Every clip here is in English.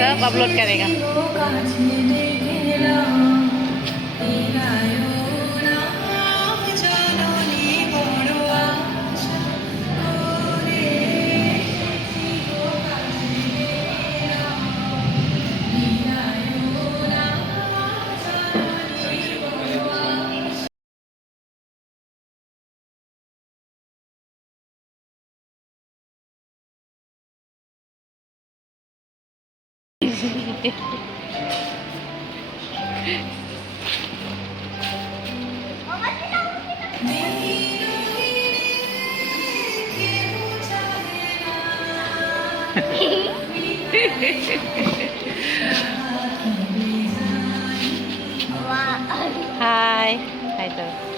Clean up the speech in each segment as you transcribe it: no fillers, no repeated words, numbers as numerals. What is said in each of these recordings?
सब अपलोड करेगा। Hai, hai tuh.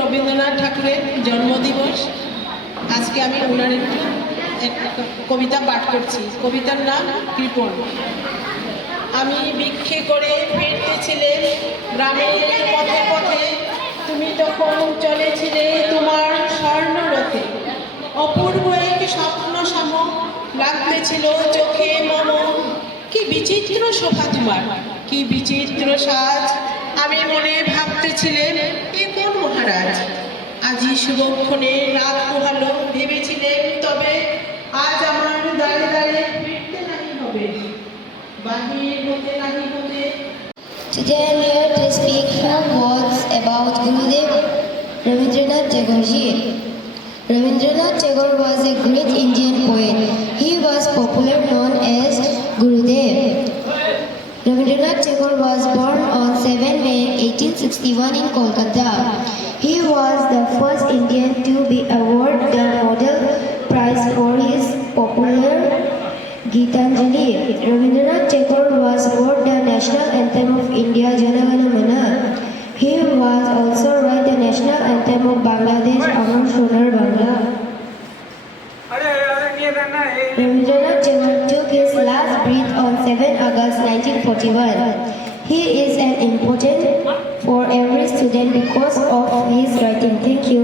Rabindranath ঠাকুরের জন্মদিবস। আজকে আমি ওনার একটা কবিতা পাঠ করছি। কবিতার নাম কৃপণ। আমি ভিক্ষে করে ফিরতেছিলেন গ্রামের পথে পথে, তুমি তখন চলেছিলে তোমার স্বর্ণরথে। অপূর্ব এক স্বপ্ন সম লাগতেছিল চোখে মম। কি বিচিত্র শোভা তোমার, কি বিচিত্র সাজ। আমি মনে ভাবতেছিলেন এ কোন মহারাজ। আজি শুভক্ষণে রাত পোহালো, ভেবেছিলেন তবে আজ আমার দাঁড়ে দাঁড়ে ফিরতে নাহি হবে, বাহির হতে নাহি হতে। Today I am here to speak few words about Gurudev Rabindranath Tagore ji. Rabindranath Tagore was a great Indian poet. He was popularly known as Gurudev. Rabindranath Tagore was born on 7 May 1861 in Kolkata. He was the first Indian to be awarded the Nobel Prize for his popular Gitanjali. Rabindranath Tagore was wrote the national anthem of India, Jana Gana Mana. He was also write the national anthem of Bangladesh, Amar Sonar Bangla. Rabindranath Tagore took his last breath on 7 August 1941. He is an important for every student because of his writing. Thank you.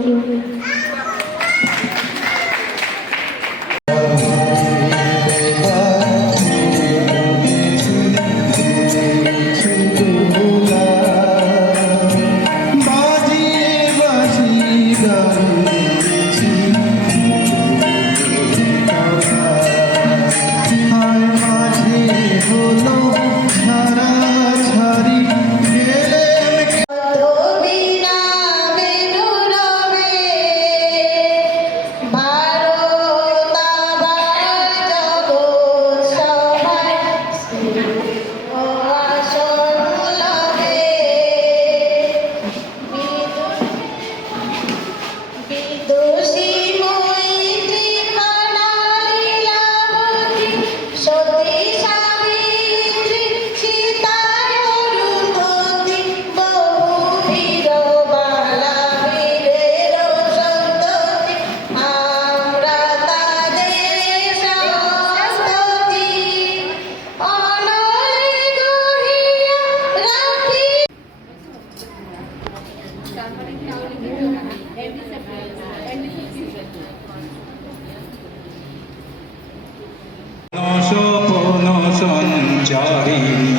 স্বপ্ন সঞ্চারিণী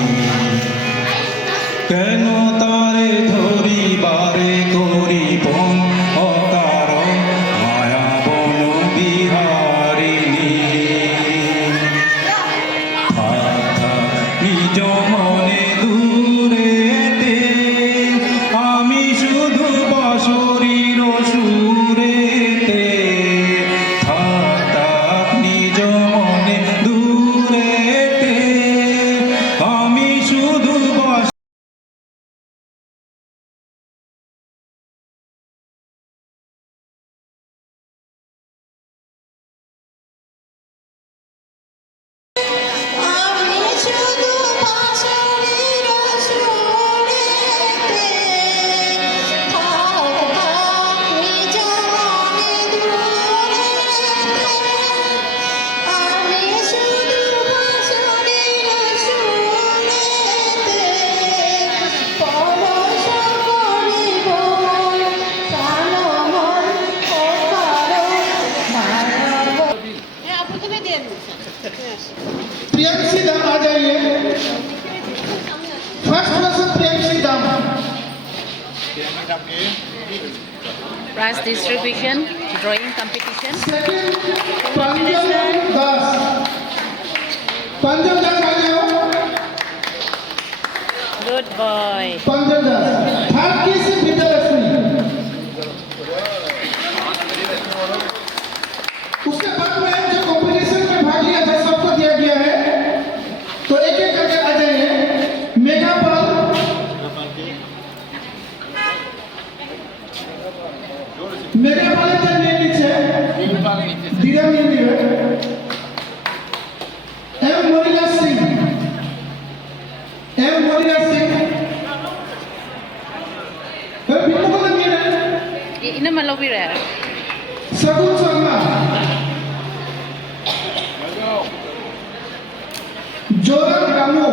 কেন তারে ধরিবারে করিব অকার মায়া বন বিহারিণী নিজ মনে দূরেতে আমি শুধু বাঁশরীর সুরেতে থাক নিজ মনে দূরেতে আমি শুধু আমি শুধু বাঁশরীর সুরেতে থাক নিজ মনে দূরেতে। আমি শুধু বাঁশরীর সুরেতে পরশ করিব প্রাণ মন অকার মানব। प्रियंशी दाम आ जाइए। फर्स्ट पर्सन प्रियंशी दाम। Prize distribution, drawing competition. Second Panjam Das. Panjam Das आ जाओ। Good boy. Panjam Das. Third case Vidyalakshmi. उसके बाद में जो कंपटीशन में भाग लिया था सबको दिया गया है, तो एक एक करके आ जाइए। मेघापाल, मेघापाल के नीचे धीरम नीचे एम मोरिला सिंह, एम मोरिला सिंह। फिर बिल्कुल नहीं है Ina malawira. सगुन शर्मा जोरन कामू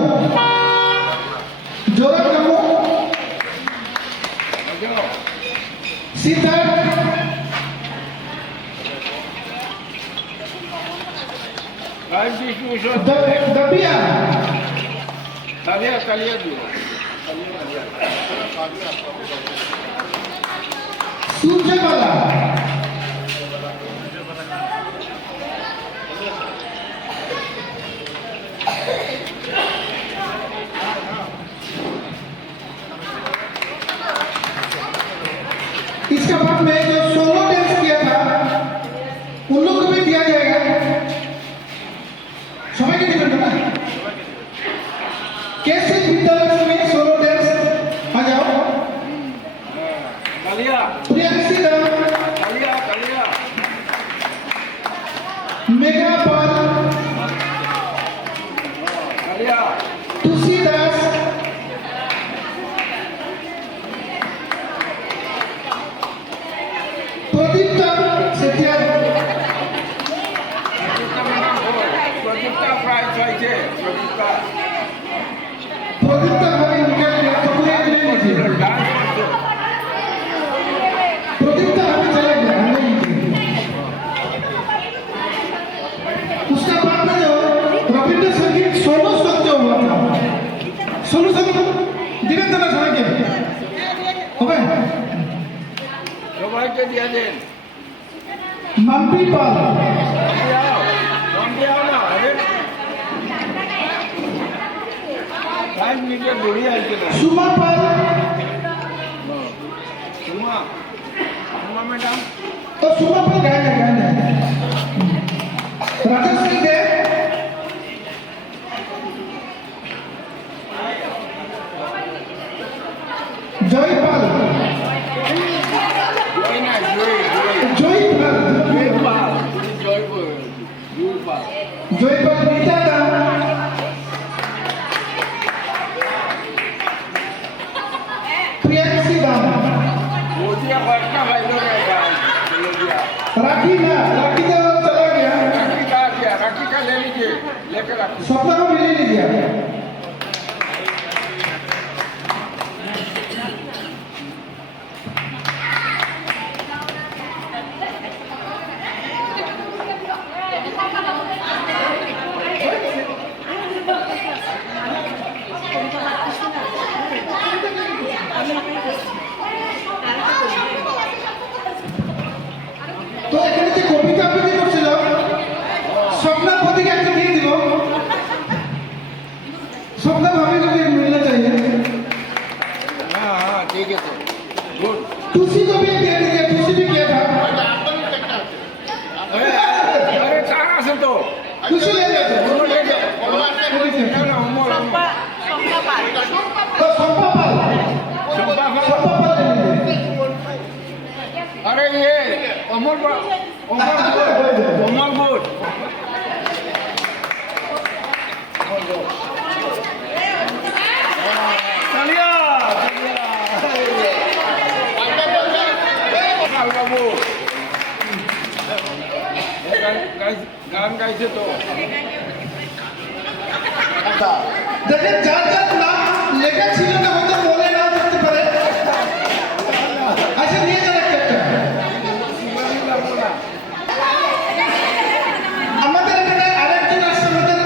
सिद्धार्थ दबिया सूर्यबाला इसके बाद में जो सोलो डांस किया था उन लोग को भी दिया जाएगा समय के दिनों में कैसे विद्यालय में सोलो डांस आ जाओ प्रियांशी दास मेघा पाल तुलसी दास प्रदीप सेठिया प्रदीप भाई निकाल दिया तो पूरे ले लीजिए प्रदीप हमें चला गया हमें उसका बाद में जो रविंद्र संगीत सोलो संग जो हुआ था सोलो संग धीरे धीरे सुना के ओके সবাইকে দিয়ে দেন मम्पी पाल না আরে 5 মিনিটে দড়ি আইছে না सुमा पाल সুমা ম্যাডাম तो सुमा पाल गाने राजेश सिंह दे जय पाल জয় না জয় जय पाल জয় পাল জয় পাল जय पाल नीता दा प्रियांशी दा मोतिया पटना भाईलो रे चलो गया राखी ना राखी तो चला गया राखी का ले लीजिए लेकर रखो सपना को मिल लीजिए तो এখানে যে কবিতা আবৃত্তি করছিল স্বপ্না প্রতীকে একটা দিয়ে দিব স্বপ্না ভাবে যদি মিলना चाहिए हाँ ठीक है तो गुड तुलसी को भी दे दीजिए तुलसी भी किया था अरे कहाँ से तो तुलसी ले जाते उमर ले जाओ ना उमर तो संपा पाल संपा पाल। संपा पाल ले लीजिए अरे ये उमर गुड चलिए बाबू गान गाइছে তো দেখেন যার যার নাম লেখা ছিল না হয়তো মনে নাও থাকতে পারে আচ্ছা নিয়ে যান একটা আমাদের এখানে আরেকজন আসছে আমাদের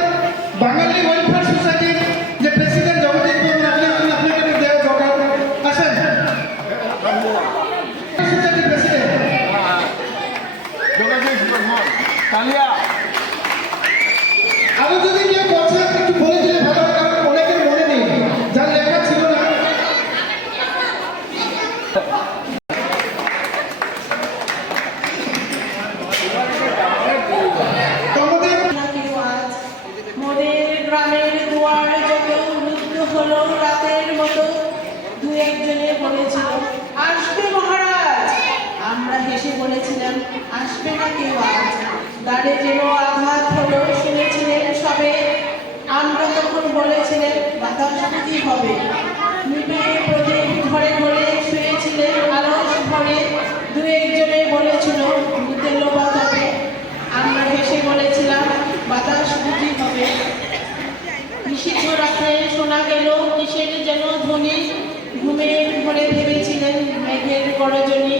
বাঙালি ওয়েলফেয়ার সোসাইটির যে প্রেসিডেন্ট জগদীশ বর্মন আপনি এখানে দেওয়া দরকার আসেন সোসাইটির প্রেসিডেন্ট জগদীশ বর্মন কালিয়া আরো যদি কেউ বলছে একটু বলে দিলে ভালো হয় কারণ অনেকের মনে নেই যার লেখা ছিল না তোমাদের মোদের গ্রামের দুয়ার যত রুদ্ধ হলো রাতের মতো দু একজনে বলেছিল আসবে মহারাজ আমরা হেসে বলেছিলাম আসবে না কেউ আজ গাড়ে যেন আঘাত হলো শুনেছিলেন সবে আমরা তখন বলেছিলেন বাতাস বুঝি হবে নিবিড়ে প্রদীপ ঘরে ঘরে শুয়েছিলেন আলস ভরে দু একজনে বলেছিল তেলোপাত হবে, আমরা হেসে বলেছিলাম বাতাস বুঝি হবে। নিষিদ্ধ রাতে শোনা গেল কিসের যেন ধ্বনি, ঘুমের ঘরে ভেবেছিলেন মেঘের গরজনী।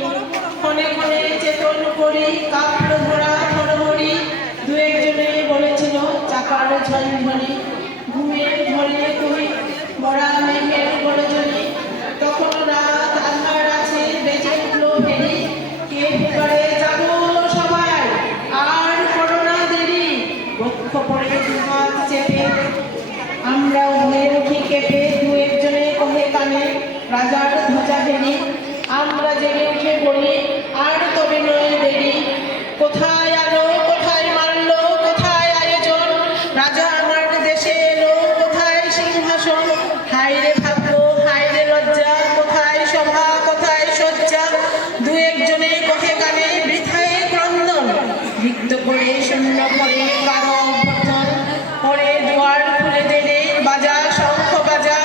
ক্ষণে ক্ষণে চেতন করি কাপড় ধরা ধরহরি, দু একজনে বলেছিল চাকার ঝনঝনি। ঘুমের ঘরে কই মরা মেঘের গরজনী, তখন রাত আধার আছে বেজে উঠলো ভেরি। কে করে যাবো সবাই আর করোনা দেরি, বক্ষ পড়ে দুহাত চেপে আমরা উঠে উঠি কেঁপে, দু একজনে কহে কানে রাজার ধ্বজা হেরি। আমরা জেগে উঠে বলি আর তবে নয় দেরি, কোথায় আলো কোথায় মারল কোথায় আয়োজন, রাজা আমার দেশে এলো কোথায় সিংহাসন। হায় রে ভাগ্য হায় রে লজ্জা, কোথায় সভা কোথায় শয্যা, দু একজনে কহে কানে বৃথায় ক্রন্দন। রিক্ত করে শূন্য করে কারো অভ্যর্থন, পরে দুয়ার খুলে দিলে বাজা শঙ্খ বাজা।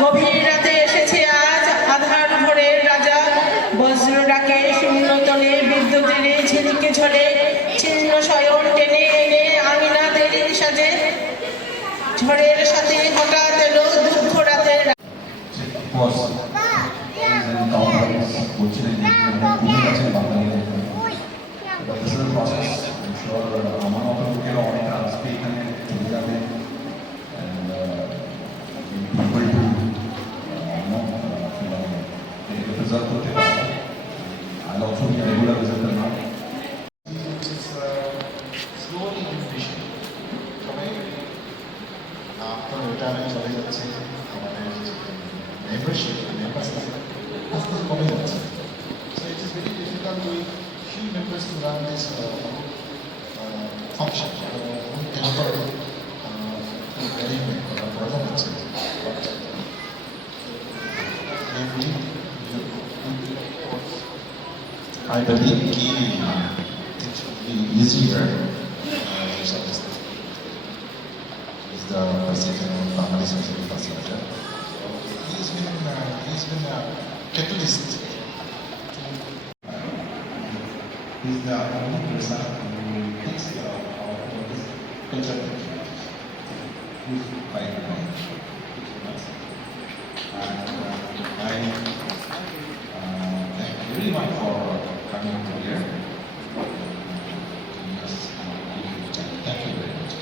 গভীর রাতে এসেছে আজ আধার ঘরের রাজা, বজ্র ডাকে শূন্য তলে বিদ্যুতের ঝিলিকে ঝরে। ছিন্ন শয়ন টেনে এনে আমিনাদের সাজে, ঝড়ের সাথে হঠাৎ এলো দুঃখ রাতের। বলছিলেন খুবই কাছে বাংলাদেশ প্রসেস আমার মতো লোকেরা অনেকটা আজকে এখানে চলে যাবে রেজাল্ট করতে পারবে। I also be regular result না স্লোলি ইনফ্লেশন সবাই আপনার রিটায়ারমেন্ট চলে যাচ্ছে, আমাদের মেম্বারশিপ মেম্বারশিপ আস্তে আস্তে কমে যাচ্ছে। So it is very difficult with few members to run this function. প্রয়োজন হচ্ছে I believe it should be easier. Is the president of Family Social Facilitator. He's been a catalyst. He's the only person who takes care of our culture. He's quite right. And I thank you very much for coming to here. Thank you very much.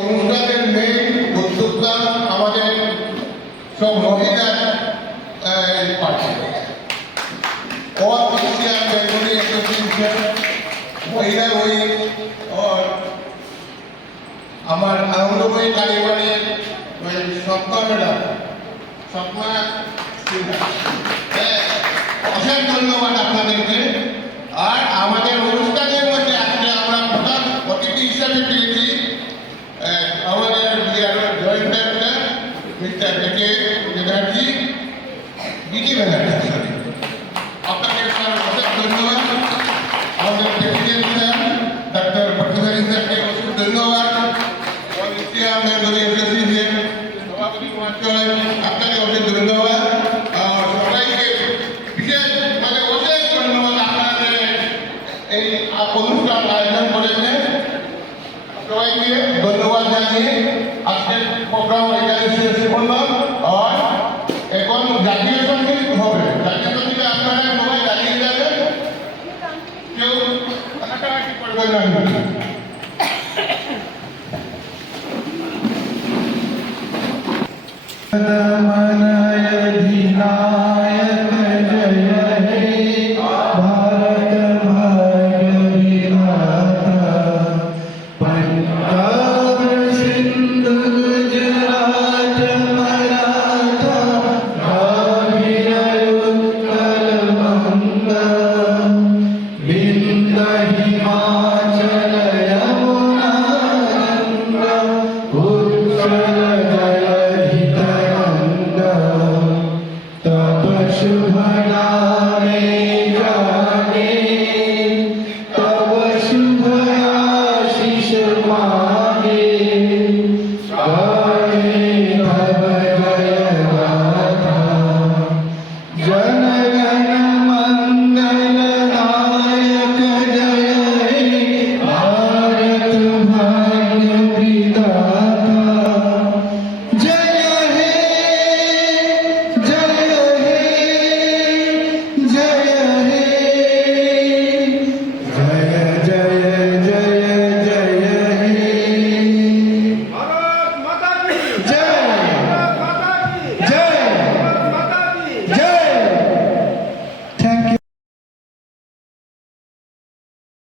অনুষ্ঠানের main উদ্যোক্তা আমাদের সব মহিলার party और Christian Bengali association महिला वही और আমার আনন্দময়ী কালীবাড়ির ওই সপ্তা ম্যাডাম স্বপ্না সিনহা, অশেষ ধন্যবাদ আপনাদেরকে। আর আমাদের অনুষ্ঠানের মধ্যে আজকে আমরা প্রধান অতিথি হিসাবে পেয়েছি আমাদের জয়েন্ট ডাইরেক্টর মিস্টার একে ব্যানার্জি, বিজি ব্যানার্জি, সরি। আপনাকে স্যার অশেষ ধন্যবাদ। আমাদের প্রেসিডেন্ট স্যার ডক্টর ভট্টাচার্য স্যারকে অশেষ ধন্যবাদ। সভাপতি মহাশয় আপনাকে অশেষ ধন্যবাদ। আর সবাইকে বিশেষ অশেষ ধন্যবাদ আপনাদের এই অনুষ্ঠান আয়োজন করেছেন। সবাইকে ধন্যবাদ জানিয়ে আজকের প্রোগ্রাম এখানে শেষ করলাম।